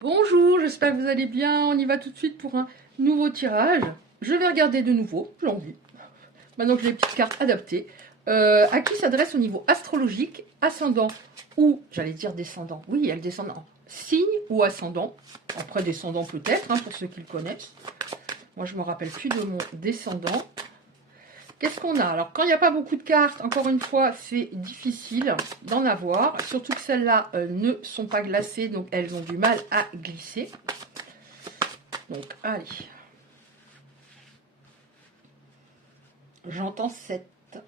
Bonjour, j'espère que vous allez bien. On y va tout de suite pour un nouveau tirage. Je vais regarder de nouveau, j'ai envie. Maintenant que j'ai les petites cartes adaptées. À qui s'adresse au niveau astrologique, ascendant ou, j'allais dire descendant. Oui, il y a le descendant. Signe ou ascendant. Après descendant peut-être, pour ceux qui le connaissent. Moi, je ne me rappelle plus de mon descendant. Qu'est-ce qu'on a? Alors, quand il n'y a pas beaucoup de cartes, encore une fois, c'est difficile d'en avoir. Surtout que celles-là ne sont pas glacées, donc elles ont du mal à glisser. Donc, allez. J'entends 7. 7.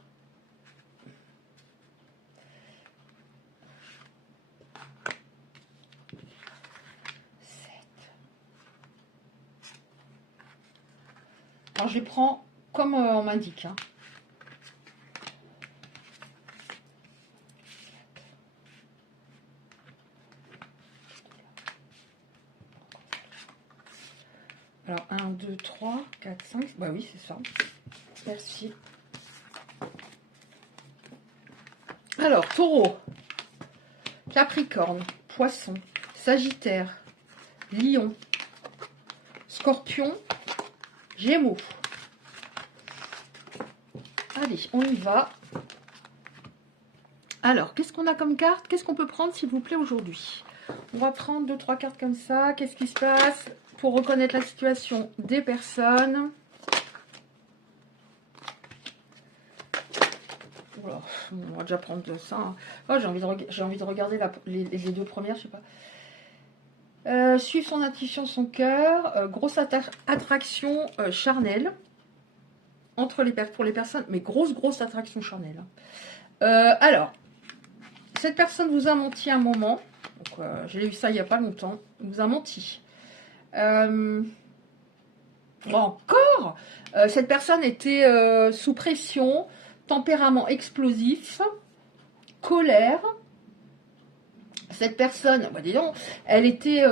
Alors, je les prends comme on m'indique. Alors, 1, 2, 3, 4, 5. Bah oui, c'est ça. Merci. Alors, taureau, capricorne, poisson, sagittaire, lion, scorpion, gémeaux. Allez, on y va. Alors, qu'est-ce qu'on a comme carte? Qu'est-ce qu'on peut prendre, s'il vous plaît, aujourd'hui? On va prendre 2-3 cartes comme ça. Qu'est-ce qui se passe pour reconnaître la situation des personnes? Voilà, on va déjà prendre ça. Oh, j'ai envie de regarder les deux premières, je sais pas. Suivre son intuition, son cœur. Grosse attraction charnelle pour les personnes, mais grosse attraction charnelle. Alors, cette personne vous a menti un moment. J'ai eu ça il n'y a pas longtemps. Vous a menti. Encore, cette personne était sous pression, tempérament explosif, colère. Cette personne, bah dis donc, elle était,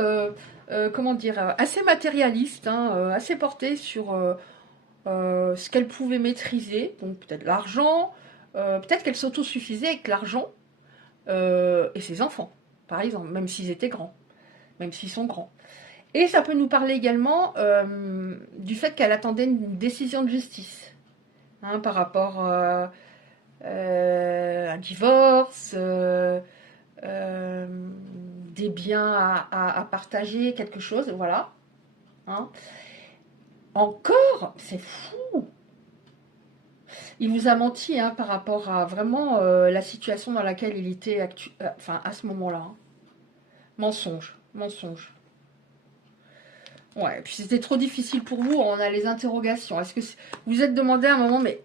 comment dire, assez matérialiste, assez portée sur ce qu'elle pouvait maîtriser. Donc peut-être l'argent, peut-être qu'elle s'autosuffisait avec l'argent et ses enfants, par exemple, même s'ils étaient grands, même s'ils sont grands. Et ça peut nous parler également du fait qu'elle attendait une décision de justice par rapport à un divorce, des biens à partager, quelque chose, voilà. Encore, c'est fou. Il vous a menti par rapport à vraiment la situation dans laquelle il était à ce moment-là. Mensonge. Ouais, puis c'était trop difficile pour vous, on a les interrogations. Est-ce que vous vous êtes demandé à un moment, mais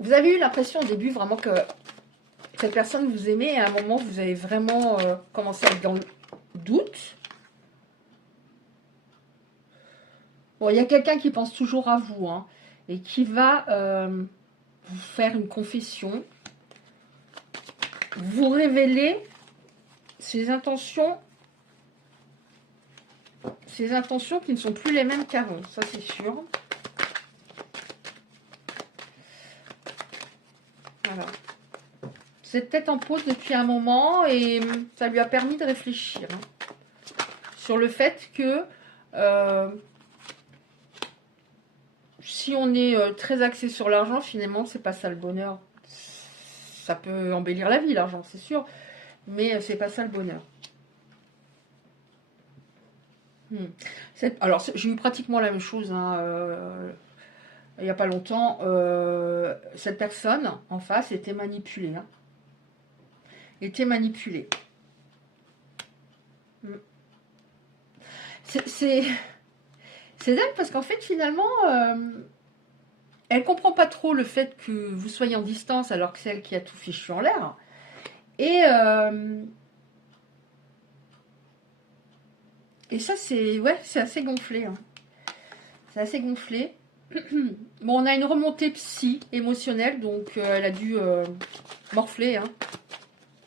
vous avez eu l'impression au début vraiment que cette personne vous aimait, et à un moment vous avez vraiment commencé à être dans le doute. Bon, il y a quelqu'un qui pense toujours à vous, et qui va vous faire une confession, vous révéler ses intentions qui ne sont plus les mêmes qu'avant, ça c'est sûr. Voilà. C'est peut-être en pause depuis un moment et ça lui a permis de réfléchir sur le fait que si on est très axé sur l'argent, finalement, c'est pas ça le bonheur. Ça peut embellir la vie, l'argent, c'est sûr, mais c'est pas ça le bonheur. Alors, j'ai eu pratiquement la même chose il n'y a pas longtemps. Cette personne en face était manipulée. Était manipulée. C'est dingue parce qu'en fait, finalement, elle comprend pas trop le fait que vous soyez en distance alors que c'est elle qui a tout fichu en l'air. Et ça, c'est assez gonflé. C'est assez gonflé. Bon, on a une remontée psy émotionnelle, donc elle a dû morfler à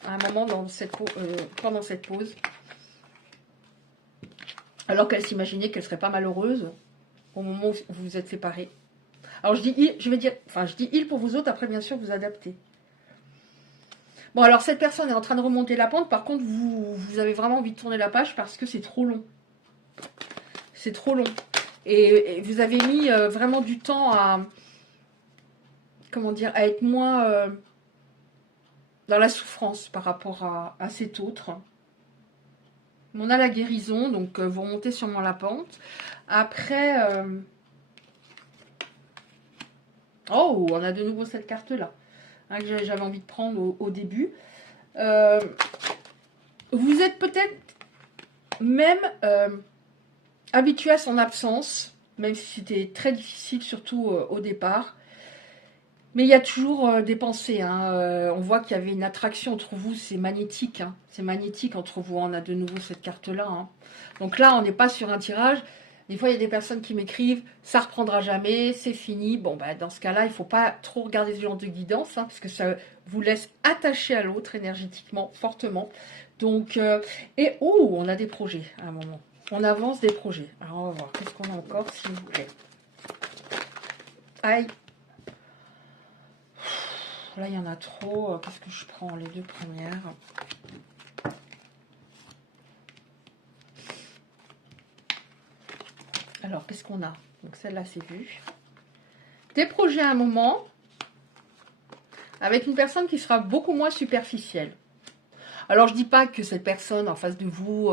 un moment pendant cette pause. Alors qu'elle s'imaginait qu'elle serait pas malheureuse au moment où vous vous êtes séparés. Alors je dis il pour vous autres, après bien sûr vous adaptez. Bon, alors cette personne est en train de remonter la pente. Par contre, vous avez vraiment envie de tourner la page parce que c'est trop long. C'est trop long. Et vous avez mis vraiment du temps à... Comment dire? À être moins dans la souffrance par rapport à cet autre. On a la guérison, donc vous remontez sûrement la pente. Après... Oh, on a de nouveau cette carte-là. Hein, que j'avais envie de prendre au début. Vous êtes peut-être même habitué à son absence, même si c'était très difficile, surtout au départ. Mais il y a toujours des pensées. Hein. On voit qu'il y avait une attraction entre vous, c'est magnétique. Hein. C'est magnétique entre vous. On a de nouveau cette carte-là. Hein. Donc là, on n'est pas sur un tirage. Des fois, il y a des personnes qui m'écrivent « ça reprendra jamais, c'est fini ». Bon, bah, dans ce cas-là, il ne faut pas trop regarder ce genre de guidance, hein, parce que ça vous laisse attaché à l'autre énergétiquement, fortement. Donc, et oh, on a des projets à un moment. On avance des projets. Alors, on va voir. Qu'est-ce qu'on a encore, s'il vous plaît? Aïe. Là, il y en a trop. Qu'est-ce que je prends? Les deux premières. Alors, qu'est-ce qu'on a? Donc, celle-là, c'est vu. Des projets à un moment avec une personne qui sera beaucoup moins superficielle. Alors, je dis pas que cette personne en face de vous,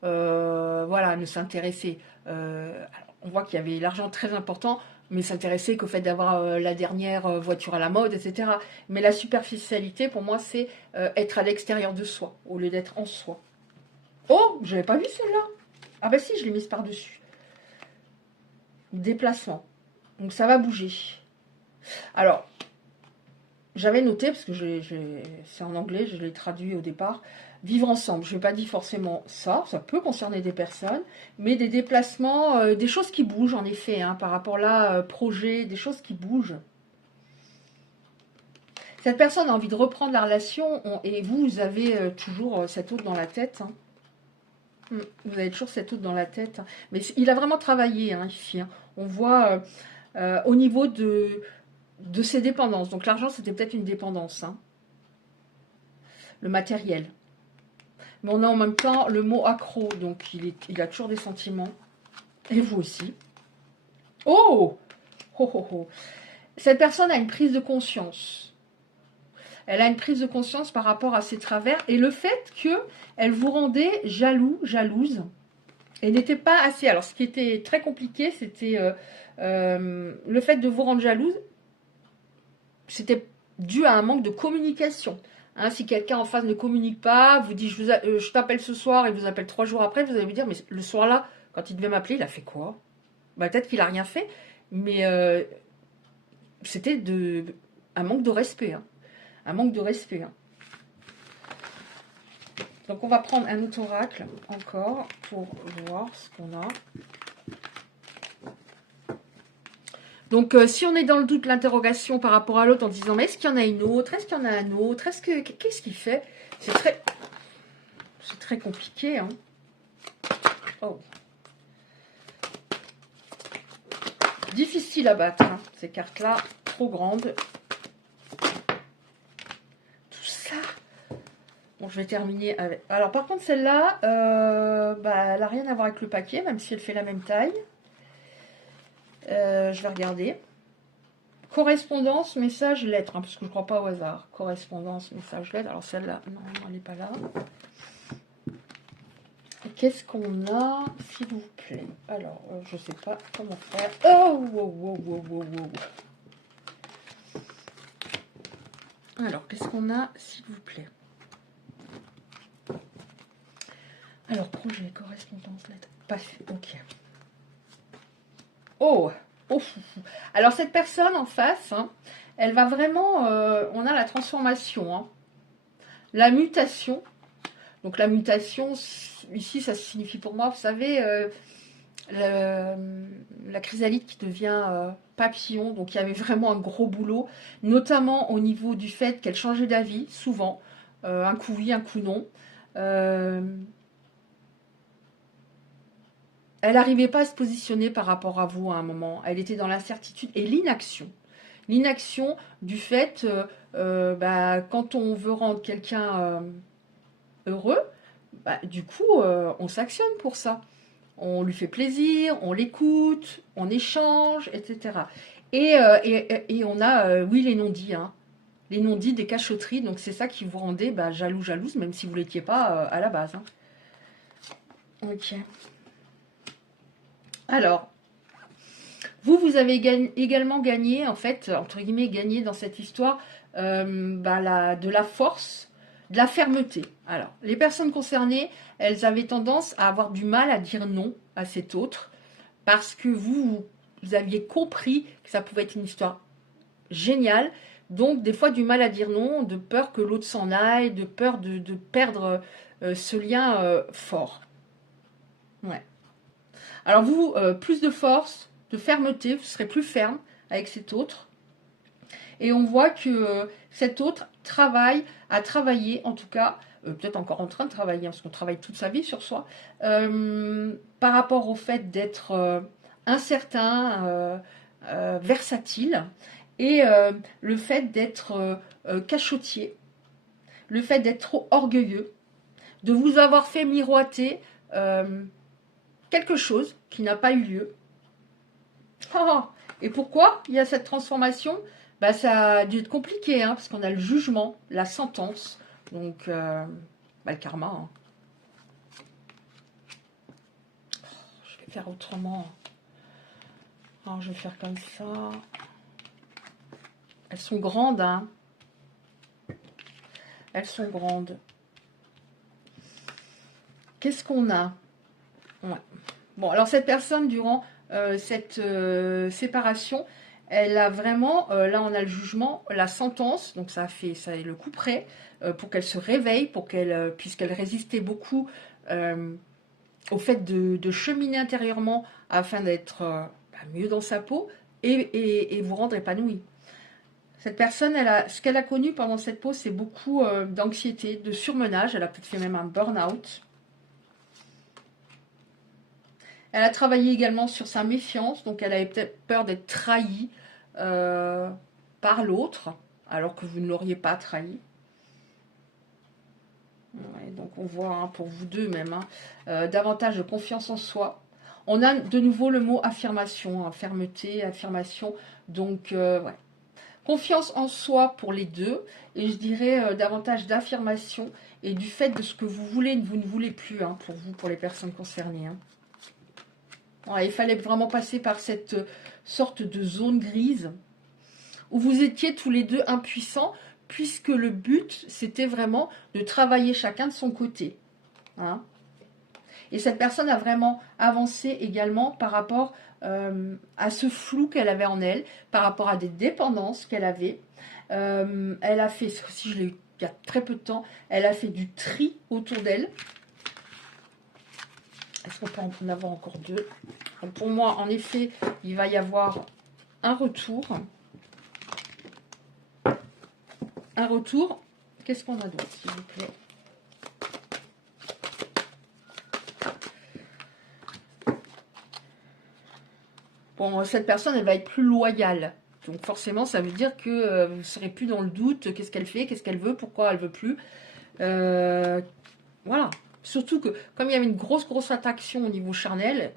voilà, ne s'intéressait. On voit qu'il y avait l'argent très important, mais s'intéresser qu'au fait d'avoir la dernière voiture à la mode, etc. Mais la superficialité, pour moi, c'est être à l'extérieur de soi, au lieu d'être en soi. Oh, je n'avais pas vu celle-là. Ah bah si, je l'ai mise par-dessus. Déplacement. Donc ça va bouger. Alors, j'avais noté, parce que c'est en anglais, je l'ai traduit au départ, vivre ensemble. Je ne vais pas dire forcément ça, ça peut concerner des personnes, mais des déplacements, des choses qui bougent en effet, hein, par rapport là, projet, des choses qui bougent. Cette personne a envie de reprendre la relation, et vous avez toujours cet autre dans la tête. Hein. Vous avez toujours cet autre dans la tête. Hein. Mais il a vraiment travaillé hein, ici. Hein. On voit au niveau de ses dépendances. Donc l'argent, c'était peut-être une dépendance. Hein. Le matériel. Mais on a en même temps le mot accro. Donc il a toujours des sentiments. Et vous aussi. Oh, oh, oh, oh. Cette personne a une prise de conscience. Elle a une prise de conscience par rapport à ses travers. Et le fait qu'elle vous rendait jaloux, jalouse. Et n'était pas assez. Alors ce qui était très compliqué, c'était le fait de vous rendre jalouse. C'était dû à un manque de communication. Hein, si quelqu'un en face ne communique pas, vous dit je t'appelle ce soir et vous appelle 3 jours après, vous allez vous dire mais le soir-là, quand il devait m'appeler, il a fait quoi? Bah, peut-être qu'il a rien fait, mais c'était un manque de respect. Hein. Un manque de respect. Hein. Donc on va prendre un autre oracle encore pour voir ce qu'on a. Donc, si on est dans le doute, l'interrogation par rapport à l'autre en disant, mais est-ce qu'il y en a une autre? Est-ce qu'il y en a un autre? Qu'est-ce qu'il fait? C'est très compliqué. Hein. Oh. Difficile à battre, hein, ces cartes-là, trop grandes. Tout ça. Bon, je vais terminer avec... Alors, par contre, celle-là, bah, elle n'a rien à voir avec le paquet, même si elle fait la même taille. Je vais regarder. Correspondance, message, lettre, hein, parce que je ne crois pas au hasard. Correspondance, message, lettre. Alors celle-là, non, elle n'est pas là. Qu'est-ce qu'on a, s'il vous plaît? Alors, je ne sais pas comment faire. Oh, wow, wow, wow, wow, wow. Alors, qu'est-ce qu'on a, s'il vous plaît? Alors, projet, correspondance, lettre. Parfait, ok. Oh, oh, foufou. Alors, cette personne en face, hein, elle va vraiment... on a la transformation, hein, la mutation. Donc, la mutation, ici, ça signifie pour moi, vous savez, la chrysalide qui devient papillon. Donc, il y avait vraiment un gros boulot, notamment au niveau du fait qu'elle changeait d'avis, souvent. Un coup oui, un coup non. Elle n'arrivait pas à se positionner par rapport à vous à un moment. Elle était dans l'incertitude et l'inaction. l'inaction du fait, bah, quand on veut rendre quelqu'un heureux, bah, du coup, on s'actionne pour ça. On lui fait plaisir, on l'écoute, on échange, etc. Et on a, oui, les non-dits, hein. Les non-dits, des cachotteries, donc c'est ça qui vous rendait bah, jaloux, jalouse, même si vous ne l'étiez pas à la base. Hein. Ok. Alors, vous avez également gagné, en fait, entre guillemets, gagné dans cette histoire bah, de la force, de la fermeté. Alors, les personnes concernées, elles avaient tendance à avoir du mal à dire non à cet autre parce que vous aviez compris que ça pouvait être une histoire géniale. Donc, des fois, du mal à dire non, de peur que l'autre s'en aille, de peur de perdre ce lien fort. Ouais. Alors, vous, plus de force, de fermeté, vous serez plus ferme avec cet autre. Et on voit que cet autre a travaillé, en tout cas, peut-être encore en train de travailler, hein, parce qu'on travaille toute sa vie sur soi, par rapport au fait d'être incertain, versatile, et le fait d'être cachotier, le fait d'être trop orgueilleux, de vous avoir fait miroiter quelque chose qui n'a pas eu lieu. Et pourquoi il y a cette transformation? Bah, ça a dû être compliqué, hein, parce qu'on a le jugement, la sentence, donc bah, le karma. Hein. Je vais faire autrement. Alors, je vais faire comme ça. Elles sont grandes, hein. Elles sont grandes. Qu'est-ce qu'on a? Ouais. Bon, alors cette personne, durant cette séparation, elle a vraiment, là on a le jugement, la sentence, donc ça est le coup près, pour qu'elle se réveille, pour qu'elle, puisqu'elle résistait beaucoup au fait de cheminer intérieurement afin d'être bah, mieux dans sa peau et vous rendre épanoui. Cette personne, ce qu'elle a connu pendant cette pause, c'est beaucoup d'anxiété, de surmenage, elle a peut-être fait même un burn-out. Elle a travaillé également sur sa méfiance, donc elle avait peut-être peur d'être trahie par l'autre, alors que vous ne l'auriez pas trahi. Ouais, donc on voit hein, pour vous deux même, hein, davantage de confiance en soi. On a de nouveau le mot affirmation, hein, fermeté, affirmation, donc ouais. Confiance en soi pour les deux, et je dirais davantage d'affirmation et du fait de ce que vous voulez, vous ne voulez plus, hein, pour vous, pour les personnes concernées. Hein. Ouais, il fallait vraiment passer par cette sorte de zone grise où vous étiez tous les deux impuissants, puisque le but, c'était vraiment de travailler chacun de son côté. Hein. Et cette personne a vraiment avancé également par rapport à ce flou qu'elle avait en elle, par rapport à des dépendances qu'elle avait. Elle a fait, si je l'ai eu il y a très peu de temps, elle a fait du tri autour d'elle. Est-ce qu'on peut en avoir encore deux? Pour moi, en effet, il va y avoir un retour. Un retour. Qu'est-ce qu'on a d'autre, s'il vous plaît? Bon, cette personne, elle va être plus loyale. Donc forcément, ça veut dire que vous ne serez plus dans le doute. Qu'est-ce qu'elle fait? Qu'est-ce qu'elle veut? Pourquoi elle veut plus? Voilà. Surtout que, comme il y avait une grosse attraction au niveau charnel,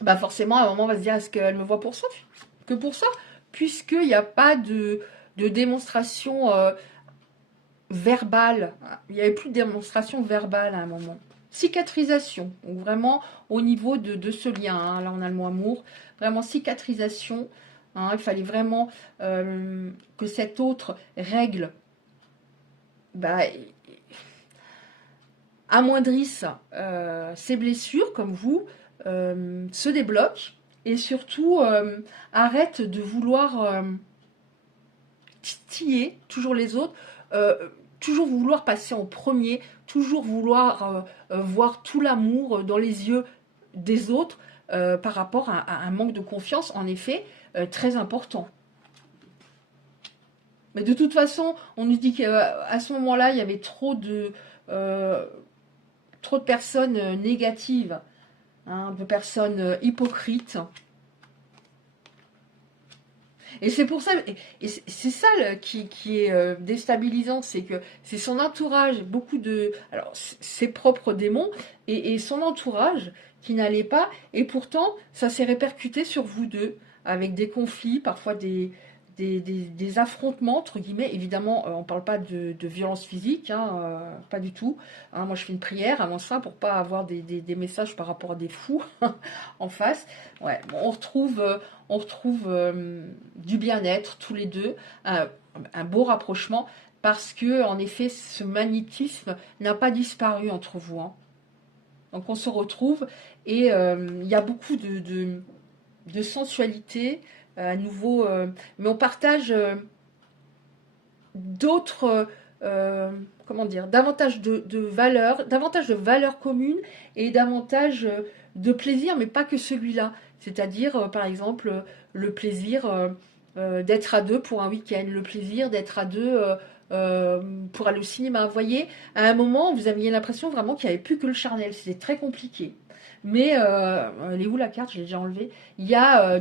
bah forcément, à un moment, on va se dire, est-ce qu'elle me voit pour ça? Que pour ça? Puisqu'il n'y a pas de démonstration verbale. Il n'y avait plus de démonstration verbale à un moment. Cicatrisation. Donc vraiment, au niveau de ce lien. Hein, là, on a le mot amour. Vraiment, cicatrisation. Hein, il fallait vraiment que cet autre règle, bah, amoindrisse ses blessures, comme vous, se débloque. Et surtout, arrête de vouloir titiller toujours les autres, toujours vouloir passer en premier, toujours vouloir voir tout l'amour dans les yeux des autres par rapport à un manque de confiance, en effet, très important. Mais de toute façon, on nous dit qu'à ce moment-là, il y avait trop de personnes négatives, hein, de personnes hypocrites. Et c'est pour ça, et c'est ça qui est déstabilisant, c'est que c'est son entourage, beaucoup de, alors ses propres démons et son entourage qui n'allait pas, et pourtant ça s'est répercuté sur vous deux, avec des conflits, parfois des affrontements, entre guillemets. Évidemment, on ne parle pas de violence physique, hein, pas du tout. Hein, moi, je fais une prière avant ça pour pas avoir des messages par rapport à des fous en face. Ouais, bon, on retrouve du bien-être tous les deux, un beau rapprochement, parce que, en effet, ce magnétisme n'a pas disparu entre vous. Hein. Donc, on se retrouve et il y a beaucoup de sensualité à nouveau, mais on partage d'autres, comment dire, davantage de valeurs communes et davantage de plaisir, mais pas que celui-là. C'est-à-dire, par exemple, le plaisir d'être à deux pour un week-end, le plaisir d'être à deux pour aller au cinéma. Vous voyez, à un moment, vous aviez l'impression vraiment qu'il n'y avait plus que le charnel. C'était très compliqué. Mais, elle est où la carte? Je l'ai déjà enlevée. Il y a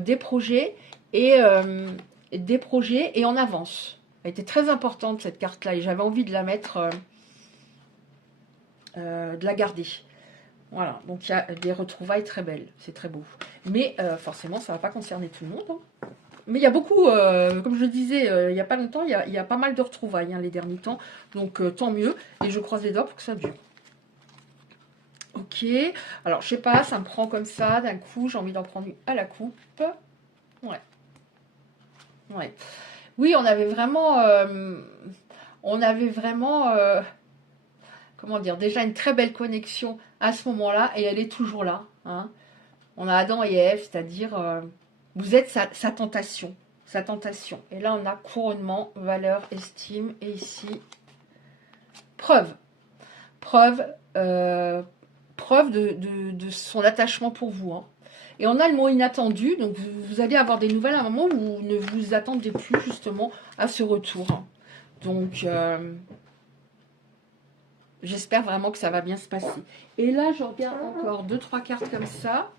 et des projets et en avance. Elle était très importante cette carte-là et j'avais envie de la mettre, de la garder. Voilà, donc il y a des retrouvailles très belles, c'est très beau. Mais forcément, ça ne va pas concerner tout le monde. Hein. Mais il y a beaucoup, comme je le disais il n'y a pas longtemps, il y a pas mal de retrouvailles hein, les derniers temps. Donc tant mieux, et je croise les doigts pour que ça dure. Ok, alors je sais pas, ça me prend comme ça, d'un coup, j'ai envie d'en prendre une à la coupe. Ouais. Ouais. Oui, on avait vraiment, comment dire, déjà une très belle connexion à ce moment-là, et elle est toujours là. Hein. On a Adam et Ève, c'est-à-dire, vous êtes sa tentation. Sa tentation. Et là, on a couronnement, valeur, estime, et ici, preuve. Preuve, preuve de son attachement pour vous. Hein. Et on a le mot inattendu, donc vous allez avoir des nouvelles à un moment où vous ne vous attendez plus justement à ce retour. Donc, j'espère vraiment que ça va bien se passer. Et là, je regarde encore 2-3 cartes comme ça.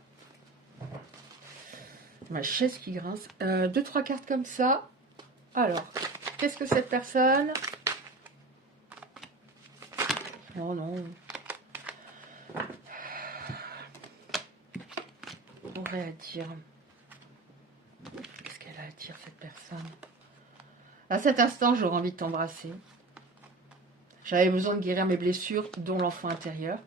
Ma chaise qui grince. 2-3 cartes comme ça. Alors, qu'est-ce que cette personne... Oh non. Aurait à dire. Qu'est-ce qu'elle a à dire, cette personne? À cet instant, j'aurais envie de t'embrasser. J'avais besoin de guérir mes blessures, dont l'enfant intérieur.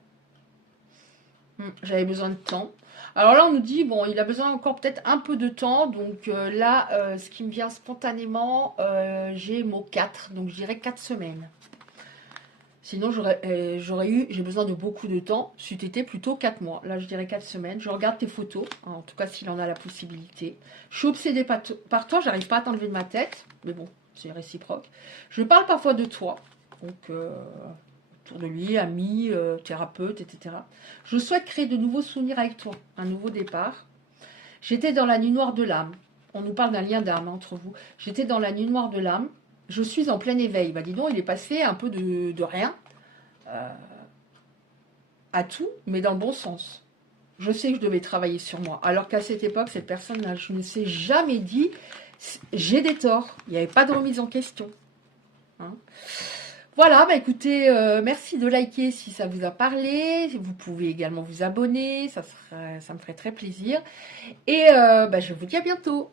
J'avais besoin de temps. Alors là, on nous dit, bon, il a besoin encore peut-être un peu de temps. Donc là, ce qui me vient spontanément, j'ai mot 4. Donc je dirais 4 semaines. Sinon, j'ai besoin de beaucoup de temps. C'eût été plutôt 4 mois. Là, je dirais 4 semaines. Je regarde tes photos, hein, en tout cas s'il en a la possibilité. Je suis obsédée par toi, j'arrive pas à t'enlever de ma tête. Mais bon, c'est réciproque. Je parle parfois de toi. Donc, autour de lui, amis, thérapeute, etc. Je souhaite créer de nouveaux souvenirs avec toi. Un nouveau départ. J'étais dans la nuit noire de l'âme. On nous parle d'un lien d'âme entre vous. J'étais dans la nuit noire de l'âme. Je suis en plein éveil. Bah dis donc, il est passé un peu de rien à tout, mais dans le bon sens. Je sais que je devais travailler sur moi. Alors qu'à cette époque, cette personne-là, je ne sais jamais dit j'ai des torts. Il n'y avait pas de remise en question. Hein. Voilà, bah écoutez, merci de liker si ça vous a parlé. Vous pouvez également vous abonner, ça me ferait très plaisir. Et bah, je vous dis à bientôt.